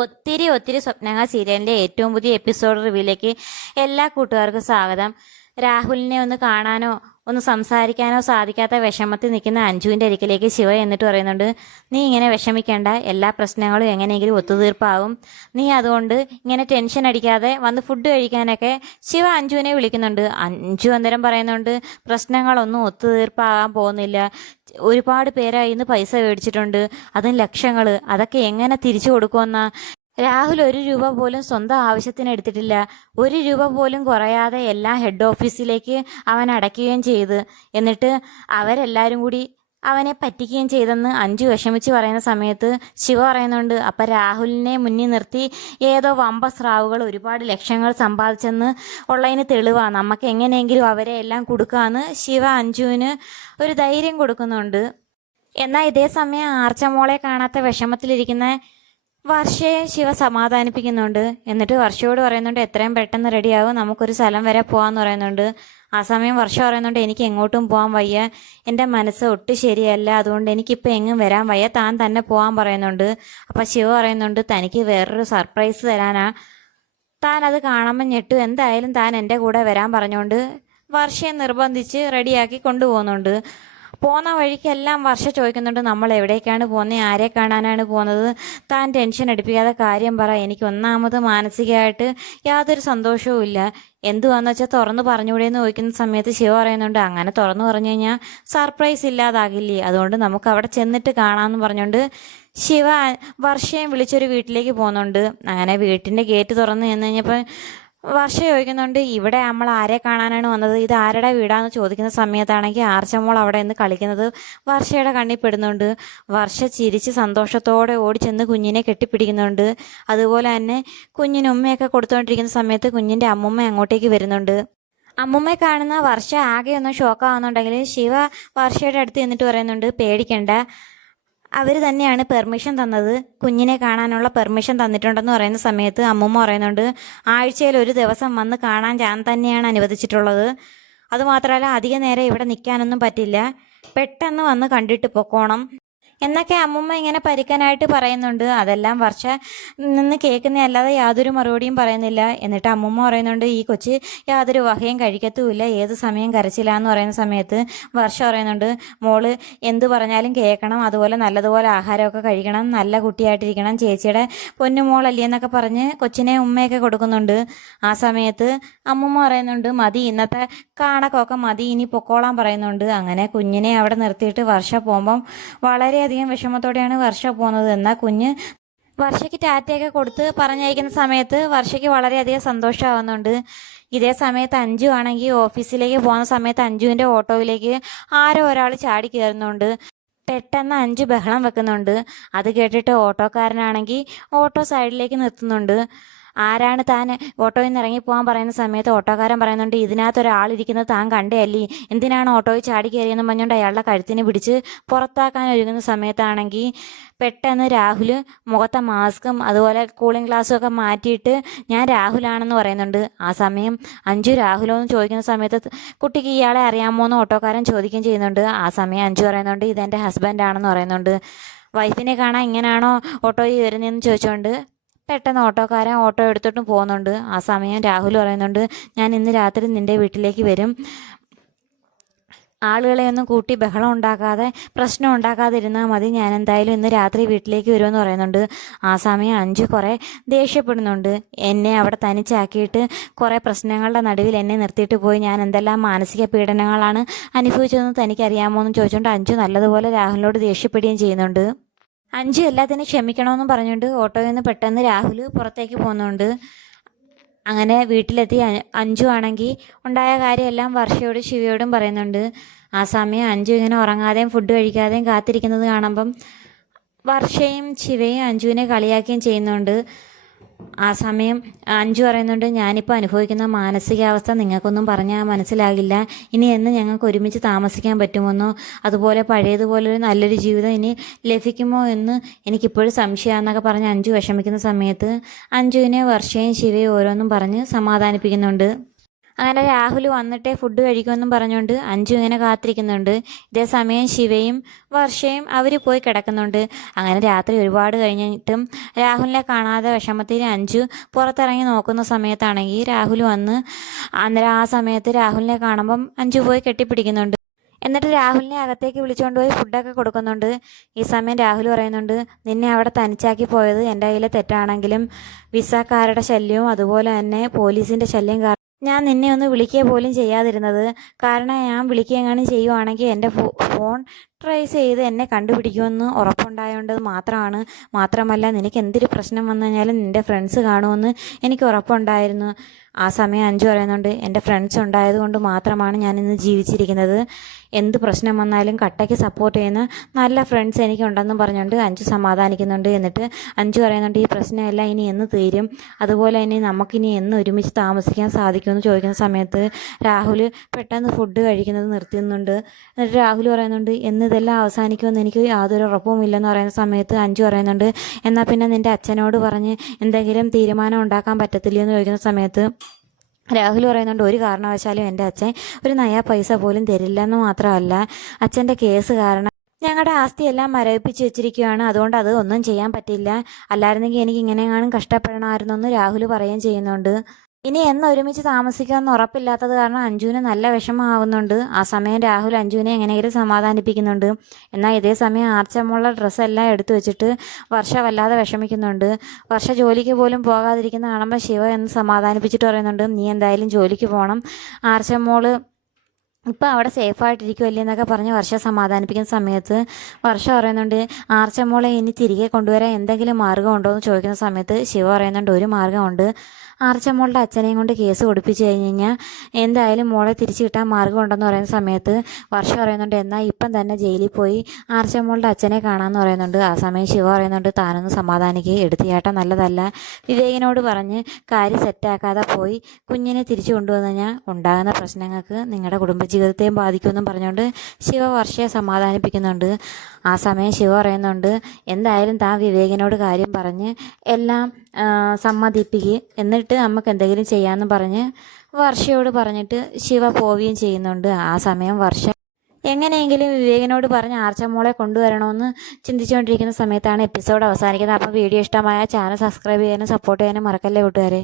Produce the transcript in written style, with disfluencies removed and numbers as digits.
ഒത്തിരി ഒത്തിരി സ്വപ്നങ്ങൾ സീരിയലിന്റെ ഏറ്റവും പുതിയ എപ്പിസോഡ് റിവ്യൂയിലേക്ക് എല്ലാ കൂട്ടുകാർക്കും സ്വാഗതം. രാഹുലിനെ ഒന്ന് കാണാനോ ഒന്ന് സംസാരിക്കാനോ സാധിക്കാത്ത വിഷമത്തിൽ നിൽക്കുന്ന അഞ്ജുവിന്റെ അരികിലേക്ക് ശിവ എന്നിട്ട് പറയുന്നുണ്ട്, നീ ഇങ്ങനെ വിഷമിക്കേണ്ട, എല്ലാ പ്രശ്നങ്ങളും എങ്ങനെയെങ്കിലും ഒത്തുതീർപ്പാവും. നീ അതുകൊണ്ട് ഇങ്ങനെ ടെൻഷൻ അടിക്കാതെ വന്ന് ഫുഡ് കഴിക്കാനൊക്കെ ശിവ അഞ്ജുവിനെ വിളിക്കുന്നുണ്ട്. അഞ്ജു അന്നേരം പറയുന്നുണ്ട്, പ്രശ്നങ്ങളൊന്നും ഒത്തുതീർപ്പാകാൻ പോകുന്നില്ല. ഒരുപാട് പേരായി ഇന്ന് പൈസ മേടിച്ചിട്ടുണ്ട്, അതും ലക്ഷങ്ങൾ. അതൊക്കെ എങ്ങനെ തിരിച്ചു കൊടുക്കുമെന്നാ? രാഹുൽ 1 രൂപ പോലും സ്വന്തം ആവശ്യത്തിന് എടുത്തിട്ടില്ല. 1 രൂപ പോലും കുറയാതെ എല്ലാം ഹെഡ് ഓഫീസിലേക്ക് അവൻ അടയ്ക്കുകയും ചെയ്ത്, എന്നിട്ട് അവരെല്ലാവരും കൂടി അവനെ പറ്റിക്കുകയും ചെയ്തെന്ന് അഞ്ജു വിഷമിച്ച് പറയുന്ന സമയത്ത് ശിവ പറയുന്നുണ്ട്, അപ്പം രാഹുലിനെ മുന്നിൽ നിർത്തി ഏതോ വമ്പ സ്രാവുകൾ ഒരുപാട് ലക്ഷങ്ങൾ സമ്പാദിച്ചെന്ന് ഉള്ളതിന് തെളിവാണ്, നമുക്ക് എങ്ങനെയെങ്കിലും അവരെ എല്ലാം കൊടുക്കാമെന്ന് ശിവ അഞ്ജുവിന് ഒരു ധൈര്യം കൊടുക്കുന്നുണ്ട്. എന്നാൽ ഇതേ സമയം ആർച്ചമോളെ കാണാത്ത വിഷമത്തിലിരിക്കുന്ന വർഷയെ ശിവ സമാധാനിപ്പിക്കുന്നുണ്ട്. എന്നിട്ട് വർഷയോട് പറയുന്നുണ്ട്, എത്രയും പെട്ടെന്ന് റെഡിയാവും, നമുക്കൊരു സ്ഥലം വരെ പോകാമെന്ന് പറയുന്നുണ്ട്. ആ സമയം വർഷ പറയുന്നുണ്ട്, എനിക്ക് എങ്ങോട്ടും പോകാൻ വയ്യ, എൻ്റെ മനസ്സ് ഒട്ടും ശരിയല്ല, അതുകൊണ്ട് എനിക്കിപ്പോൾ എങ്ങും വരാൻ വയ്യ, താൻ തന്നെ പോകാൻ പറയുന്നുണ്ട്. അപ്പം ശിവ പറയുന്നുണ്ട്, തനിക്ക് വേറൊരു സർപ്രൈസ് തരാനാ, താൻ അത് കാണുമ്പോൾ ഞെട്ടു, എന്തായാലും താൻ എൻ്റെ കൂടെ വരാൻ പറഞ്ഞുകൊണ്ട് വർഷയെ നിർബന്ധിച്ച് റെഡിയാക്കി കൊണ്ടുപോകുന്നുണ്ട്. പോകുന്ന വഴിക്കെല്ലാം വർഷ ചോദിക്കുന്നുണ്ട്, നമ്മൾ എവിടേക്കാണ് പോകുന്നത്, ആരെ കാണാനാണ് പോകുന്നത്, താൻ ടെൻഷൻ അടിപ്പിക്കാതെ കാര്യം പറ, എനിക്ക് ഒന്നാമത് മാനസികമായിട്ട് യാതൊരു സന്തോഷവും ഇല്ല, എന്തുവാന്ന് വെച്ചാൽ തുറന്ന് പറഞ്ഞുകൂടെയെന്ന് ചോദിക്കുന്ന സമയത്ത് ശിവ പറയുന്നുണ്ട്, അങ്ങനെ തുറന്നു പറഞ്ഞു കഴിഞ്ഞാൽ സർപ്രൈസ് ഇല്ലാതാകില്ലേ, അതുകൊണ്ട് നമുക്ക് അവിടെ ചെന്നിട്ട് കാണാമെന്ന് പറഞ്ഞുകൊണ്ട് ശിവ വർഷയും വിളിച്ചൊരു വീട്ടിലേക്ക് പോകുന്നുണ്ട്. അങ്ങനെ വീട്ടിൻ്റെ ഗേറ്റ് തുറന്ന് ചെന്ന് കഴിഞ്ഞപ്പോൾ വർഷ ചോദിക്കുന്നുണ്ട്, ഇവിടെ നമ്മൾ ആരെ കാണാനാണ് വന്നത്, ഇത് ആരുടെ വീടാന്ന് ചോദിക്കുന്ന സമയത്താണെങ്കിൽ ആർച്ചമോൾ അവിടെ നിന്ന് കളിക്കുന്നത് വർഷയുടെ കണ്ണിൽ പെടുന്നുണ്ട്. വർഷ ചിരിച്ച് സന്തോഷത്തോടെ ഓടിച്ചെന്ന് കുഞ്ഞിനെ കെട്ടിപ്പിടിക്കുന്നുണ്ട്. അതുപോലെ തന്നെ കുഞ്ഞിന് ഉമ്മയൊക്കെ കൊടുത്തുകൊണ്ടിരിക്കുന്ന സമയത്ത് കുഞ്ഞിൻ്റെ അമ്മുമ്മ അങ്ങോട്ടേക്ക് വരുന്നുണ്ട്. അമ്മുമ്മയെ കാണുന്ന വർഷ ആകെ ഒന്ന് ഷോക്കാവുന്നുണ്ടെങ്കിൽ ശിവ വർഷയുടെ അടുത്ത് എന്നിട്ട് പറയുന്നുണ്ട്, പേടിക്കണ്ട, അവർ തന്നെയാണ് പെർമിഷൻ തന്നത്, കുഞ്ഞിനെ കാണാനുള്ള പെർമിഷൻ തന്നിട്ടുണ്ടെന്ന് പറയുന്ന സമയത്ത് അമ്മൂമ്മ പറയുന്നുണ്ട്, ആഴ്ചയിൽ 1 ദിവസം വന്ന് കാണാൻ ഞാൻ തന്നെയാണ് അനുവദിച്ചിട്ടുള്ളത്, അതുമാത്രമല്ല അധിക നേരം ഇവിടെ നിൽക്കാനൊന്നും പറ്റില്ല, പെട്ടെന്ന് വന്ന് കണ്ടിട്ട് പൊക്കോണം എന്നൊക്കെ അമ്മുമ്മ ഇങ്ങനെ പരിക്കാനായിട്ട് പറയുന്നുണ്ട്. അതെല്ലാം വർഷ നിന്ന് കേൾക്കുന്നതല്ലാതെ യാതൊരു മറുപടിയും പറയുന്നില്ല. എന്നിട്ട് അമ്മുമ്മ പറയുന്നുണ്ട്, ഈ കൊച്ച് യാതൊരു വകയും കഴിക്കത്തുമില്ല, ഏത് സമയം കരച്ചില്ലാന്ന് പറയുന്ന സമയത്ത് വർഷ പറയുന്നുണ്ട്, മോള് എന്ത് പറഞ്ഞാലും കേൾക്കണം, അതുപോലെ നല്ലതുപോലെ ആഹാരമൊക്കെ കഴിക്കണം, നല്ല കുട്ടിയായിട്ടിരിക്കണം, ചേച്ചിയുടെ പൊന്നുമോളല്ലേ എന്നൊക്കെ പറഞ്ഞ് കൊച്ചിനെ ഉമ്മയൊക്കെ കൊടുക്കുന്നുണ്ട്. ആ സമയത്ത് അമ്മുമ്മ പറയുന്നുണ്ട്, മതി, ഇന്നത്തെ കാണക്കൊക്കെ മതി, ഇനി പൊക്കോളാൻ പറയുന്നുണ്ട്. അങ്ങനെ കുഞ്ഞിനെ അവിടെ നിർത്തിയിട്ട് വർഷ പോകുമ്പം വളരെയധികം വിഷമത്തോടെയാണ് വർഷ പോകുന്നത്. എന്നാൽ കുഞ്ഞ് വർഷയ്ക്ക് ടാറ്റയൊക്കെ കൊടുത്ത് പറഞ്ഞയക്കുന്ന സമയത്ത് വർഷയ്ക്ക് വളരെയധികം സന്തോഷമാവുന്നുണ്ട്. ഇതേ സമയത്ത് അഞ്ജു ആണെങ്കിൽ ഓഫീസിലേക്ക് പോകുന്ന സമയത്ത് അഞ്ജുവിൻ്റെ ഓട്ടോയിലേക്ക് ആരോ ഒരാൾ ചാടി കയറുന്നുണ്ട്. പെട്ടെന്ന് അഞ്ജു ബഹളം വെക്കുന്നുണ്ട്. അത് കേട്ടിട്ട് ഓട്ടോക്കാരനാണെങ്കിൽ ഓട്ടോ സൈഡിലേക്ക് നിർത്തുന്നുണ്ട്. ആരാണ് താൻ ഓട്ടോയിൽ നിന്ന് ഇറങ്ങിപ്പോകാൻ പറയുന്ന സമയത്ത് ഓട്ടോക്കാരൻ പറയുന്നുണ്ട്, ഇതിനകത്തൊരാളിരിക്കുന്നത് താൻ കണ്ടേയല്ലേ, എന്തിനാണ് ഓട്ടോയിൽ ചാടി കയറിയെന്ന് പറഞ്ഞുകൊണ്ട് അയാളുടെ കഴുത്തിന് പിടിച്ച് പുറത്താക്കാൻ ഒരുങ്ങുന്ന സമയത്താണെങ്കിൽ പെട്ടെന്ന് രാഹുൽ മുഖത്തെ മാസ്കും അതുപോലെ കൂളിംഗ് ഗ്ലാസ്സും ഒക്കെ മാറ്റിയിട്ട് ഞാൻ രാഹുലാണെന്ന് പറയുന്നുണ്ട്. ആ സമയം അഞ്ജു രാഹുലോ എന്ന് ചോദിക്കുന്ന സമയത്ത് കുട്ടിക്ക് ഇയാളെ അറിയാമോ എന്ന് ഓട്ടോക്കാരൻ ചോദിക്കുകയും ചെയ്യുന്നുണ്ട്. ആ സമയം അഞ്ജു പറയുന്നുണ്ട്, ഇതെൻ്റെ ഹസ്ബൻഡാണെന്ന് പറയുന്നുണ്ട്. വൈഫിനെ കാണാൻ ഇങ്ങനെയാണോ ഓട്ടോയിൽ വരുന്നതെന്ന് ചോദിച്ചുകൊണ്ട് പെട്ടെന്ന് ഓട്ടോക്കാരൻ ഓട്ടോ എടുത്തിട്ടും പോകുന്നുണ്ട്. ആ സമയം രാഹുൽ പറയുന്നുണ്ട്, ഞാൻ ഇന്ന് രാത്രി നിൻ്റെ വീട്ടിലേക്ക് വരും, ആളുകളെയൊന്നും കൂട്ടി ബഹളം ഉണ്ടാക്കാതെ പ്രശ്നം ഉണ്ടാക്കാതിരുന്നാൽ മതി, ഞാൻ എന്തായാലും ഇന്ന് രാത്രി വീട്ടിലേക്ക് വരുമെന്ന് പറയുന്നുണ്ട്. ആ സമയം അഞ്ജു കുറേ ദേഷ്യപ്പെടുന്നുണ്ട്, എന്നെ അവിടെ തനിച്ചാക്കിയിട്ട് കുറേ പ്രശ്നങ്ങളുടെ നടുവിൽ എന്നെ നിർത്തിയിട്ട് പോയി, ഞാൻ എന്തെല്ലാം മാനസിക പീഡനങ്ങളാണ് അനുഭവിച്ചതെന്ന് തനിക്കറിയാമോ എന്ന് ചോദിച്ചുകൊണ്ട് അഞ്ജു നല്ലതുപോലെ രാഹുലിനോട് ദേഷ്യപ്പെടുകയും ചെയ്യുന്നുണ്ട്. അഞ്ജു എല്ലാത്തിനും ക്ഷമിക്കണമെന്നും പറഞ്ഞുകൊണ്ട് ഓട്ടോയിൽ നിന്ന് പെട്ടെന്ന് രാഹുൽ പുറത്തേക്ക് പോകുന്നുണ്ട്. അങ്ങനെ വീട്ടിലെത്തി അഞ്ജു ആണെങ്കിൽ ഉണ്ടായ കാര്യമെല്ലാം വർഷയോടും ശിവയോടും പറയുന്നുണ്ട്. ആ സമയം അഞ്ജു ഇങ്ങനെ ഉറങ്ങാതെയും ഫുഡ് കഴിക്കാതെയും കാത്തിരിക്കുന്നത് കാണുമ്പം വർഷയും ശിവയും അഞ്ജുവിനെ കളിയാക്കുകയും ചെയ്യുന്നുണ്ട്. ആ സമയം അഞ്ജു പറയുന്നുണ്ട്, ഞാനിപ്പോൾ അനുഭവിക്കുന്ന മാനസികാവസ്ഥ നിങ്ങൾക്കൊന്നും പറഞ്ഞാൽ മനസ്സിലാകില്ല, ഇനി എന്ന് ഞങ്ങൾക്ക് ഒരുമിച്ച് താമസിക്കാൻ പറ്റുമെന്നോ അതുപോലെ പഴയതുപോലൊരു നല്ലൊരു ജീവിതം ഇനി ലഭിക്കുമോ എന്ന് എനിക്കിപ്പോഴും സംശയമാണെന്നൊക്കെ പറഞ്ഞ് അഞ്ജു വിഷമിക്കുന്ന സമയത്ത് അഞ്ജുവിനെ വർഷയും ശിവയും ഓരോന്നും പറഞ്ഞ് സമാധാനിപ്പിക്കുന്നുണ്ട്. അങ്ങനെ രാഹുൽ വന്നിട്ടേ ഫുഡ് കഴിക്കുമെന്നും പറഞ്ഞുകൊണ്ട് അഞ്ജു ഇങ്ങനെ കാത്തിരിക്കുന്നുണ്ട്. ഇതേ സമയം ശിവയും വർഷയും അവർ പോയി കിടക്കുന്നുണ്ട്. അങ്ങനെ രാത്രി ഒരുപാട് കഴിഞ്ഞിട്ടും രാഹുലിനെ കാണാതെ വിഷമത്തിൽ അഞ്ജു പുറത്തിറങ്ങി നോക്കുന്ന സമയത്താണെങ്കിൽ രാഹുൽ വന്ന് അന്നേരം ആ സമയത്ത് രാഹുലിനെ കാണുമ്പം അഞ്ജു പോയി കെട്ടിപ്പിടിക്കുന്നുണ്ട്. എന്നിട്ട് രാഹുലിനെ അകത്തേക്ക് വിളിച്ചുകൊണ്ട് പോയി ഫുഡൊക്കെ കൊടുക്കുന്നുണ്ട്. ഈ സമയം രാഹുൽ പറയുന്നുണ്ട്, നിന്നെ അവിടെ തനിച്ചാക്കി പോയത് എൻ്റെ കയ്യിലെ തെറ്റാണെങ്കിലും വിസക്കാരുടെ ശല്യവും അതുപോലെ തന്നെ പോലീസിൻ്റെ ശല്യം കാരണം ഞാൻ നിന്നെ ഒന്ന് വിളിക്കുക പോലും ചെയ്യാതിരുന്നത്. കാരണം ഞാൻ വിളിക്കുകയെങ്ങാനും ചെയ്യുവാണെങ്കിൽ എൻ്റെ ഫോൺ ട്രേസ് ചെയ്ത് എന്നെ കണ്ടുപിടിക്കുമെന്ന് ഉറപ്പുണ്ടായതുകൊണ്ട് മാത്രമാണ്. മാത്രമല്ല നിനക്ക് എന്തൊരു പ്രശ്നം വന്നു കഴിഞ്ഞാലും നിൻ്റെ ഫ്രണ്ട്സ് കാണുമെന്ന് എനിക്ക് ഉറപ്പുണ്ടായിരുന്നു. ആ സമയം അഞ്ജു പറയുന്നുണ്ട്, എൻ്റെ ഫ്രണ്ട്സ് ഉണ്ടായതുകൊണ്ട് മാത്രമാണ് ഞാനിന്ന് ജീവിച്ചിരിക്കുന്നത്. എന്ത് പ്രശ്നം വന്നാലും കട്ടയ്ക്ക് സപ്പോർട്ട് ചെയ്യുന്ന നല്ല ഫ്രണ്ട്സ് എനിക്കുണ്ടെന്നും പറഞ്ഞുകൊണ്ട് അഞ്ജു സമാധാനിക്കുന്നുണ്ട്. എന്നിട്ട് അഞ്ജു പറയുന്നുണ്ട്, ഈ പ്രശ്നമെല്ലാം ഇനി എന്ന് തീരും, അതുപോലെ തന്നെ നമുക്കിനി എന്ന് ഒരുമിച്ച് താമസിക്കാൻ സാധിക്കുമെന്ന് ചോദിക്കുന്ന സമയത്ത് രാഹുൽ പെട്ടെന്ന് ഫുഡ് കഴിക്കുന്നത് നിർത്തുന്നുണ്ട്. എന്നിട്ട് രാഹുൽ പറയുന്നുണ്ട്, എന്ന് ഇതെല്ലാം അവസാനിക്കുമെന്ന് എനിക്ക് യാതൊരു ഉറപ്പുമില്ലെന്ന് പറയുന്ന സമയത്ത് അഞ്ജു പറയുന്നുണ്ട്, എന്നാൽ പിന്നെ നിൻ്റെ അച്ഛനോട് പറഞ്ഞ് എന്തെങ്കിലും തീരുമാനം ഉണ്ടാക്കാൻ പറ്റത്തില്ലയോ എന്ന് ചോദിക്കുന്ന സമയത്ത് രാഹുൽ പറയുന്നുണ്ട്, ഒരു കാരണവശാലും എൻ്റെ അച്ഛൻ ഒരു നയാ പൈസ പോലും തരില്ലെന്ന് മാത്രമല്ല അച്ഛൻ്റെ കേസ് കാരണം ഞങ്ങളുടെ ആസ്തിയെല്ലാം മരവിപ്പിച്ച് വെച്ചിരിക്കുകയാണ്. അതുകൊണ്ട് അത് ഒന്നും ചെയ്യാൻ പറ്റില്ല. അല്ലായിരുന്നെങ്കിൽ എനിക്ക് ഇങ്ങനെയെങ്ങാനും കഷ്ടപ്പെടണമായിരുന്നെന്ന് രാഹുൽ പറയുകയും ചെയ്യുന്നുണ്ട്. ഇനി എന്ന് ഒരുമിച്ച് താമസിക്കാമെന്ന് ഉറപ്പില്ലാത്തത് കാരണം അഞ്ജുവിന് നല്ല വിഷമമാകുന്നുണ്ട്. ആ സമയം രാഹുൽ അഞ്ജുവിനെ എങ്ങനെയെങ്കിലും സമാധാനിപ്പിക്കുന്നുണ്ട്. എന്നാൽ ഇതേ സമയം ആർച്ചമുള്ള ഡ്രസ്സെല്ലാം എടുത്തു വെച്ചിട്ട് വർഷ വല്ലാതെ വിഷമിക്കുന്നുണ്ട്. വർഷ ജോലിക്ക് പോലും പോകാതിരിക്കുന്ന കാണുമ്പോൾ ശിവ എന്ന് സമാധാനിപ്പിച്ചിട്ട് പറയുന്നുണ്ട്, നീ എന്തായാലും ജോലിക്ക് പോകണം, ആർച്ചമോള് ഇപ്പം അവിടെ സേഫായിട്ടിരിക്കുമല്ലേ എന്നൊക്കെ പറഞ്ഞ് വർഷ സമാധാനിപ്പിക്കുന്ന സമയത്ത് വർഷ പറയുന്നുണ്ട്, ആർച്ചമോളെ ഇനി തിരികെ കൊണ്ടുവരാൻ എന്തെങ്കിലും മാർഗ്ഗമുണ്ടോ എന്ന് ചോദിക്കുന്ന സമയത്ത് ശിവ പറയുന്നുണ്ട്, ഒരു മാർഗ്ഗമുണ്ട്. ആർച്ചമോളുടെ അച്ഛനെയും കൊണ്ട് കേസ് കൊടുപ്പിച്ച് കഴിഞ്ഞ് കഴിഞ്ഞാൽ എന്തായാലും മോളെ തിരിച്ചു കിട്ടാൻ മാർഗ്ഗമുണ്ടെന്ന് പറയുന്ന സമയത്ത് വർഷ പറയുന്നുണ്ട്, എന്നാൽ ഇപ്പം തന്നെ ജയിലിൽ പോയി ആർച്ചമോളുടെ അച്ഛനെ കാണാമെന്ന് പറയുന്നുണ്ട്. ആ സമയം ശിവ പറയുന്നുണ്ട്, താനൊന്ന് സമാധാനിക്കുക, എടുത്തിയാട്ടം നല്ലതല്ല, വിവേകിനോട് പറഞ്ഞ് കാര്യം സെറ്റാക്കാതെ പോയി കുഞ്ഞിനെ തിരിച്ചു കൊണ്ടുവന്നു കഴിഞ്ഞാൽ ഉണ്ടാകുന്ന പ്രശ്നങ്ങൾക്ക് നിങ്ങളുടെ കുടുംബജീവിതത്തെയും ബാധിക്കുമെന്നും പറഞ്ഞുകൊണ്ട് ശിവ വർഷയെ സമാധാനിപ്പിക്കുന്നുണ്ട്. ആ സമയം ശിവ പറയുന്നുണ്ട്, എന്തായാലും താൻ വിവേകിനോട് കാര്യം പറഞ്ഞ് എല്ലാം സമ്മതിപ്പിക്കുക, എന്നിട്ട് നമുക്ക് എന്തെങ്കിലും ചെയ്യാമെന്ന് പറഞ്ഞ് വർഷയോട് പറഞ്ഞിട്ട് ശിവ പോവുകയും ചെയ്യുന്നുണ്ട്. ആ സമയം വർഷ എങ്ങനെയെങ്കിലും വിവേകിനോട് പറഞ്ഞ് ആർച്ചമോളെ കൊണ്ടുവരണമെന്ന് ചിന്തിച്ചുകൊണ്ടിരിക്കുന്ന സമയത്താണ് എപ്പിസോഡ് അവസാനിക്കുന്നത്. അപ്പോൾ വീഡിയോ ഇഷ്ടമായ ചാനൽ സബ്സ്ക്രൈബ് ചെയ്യാനും സപ്പോർട്ട് ചെയ്യാനും മറക്കല്ലേ കൂട്ടുകാരെ.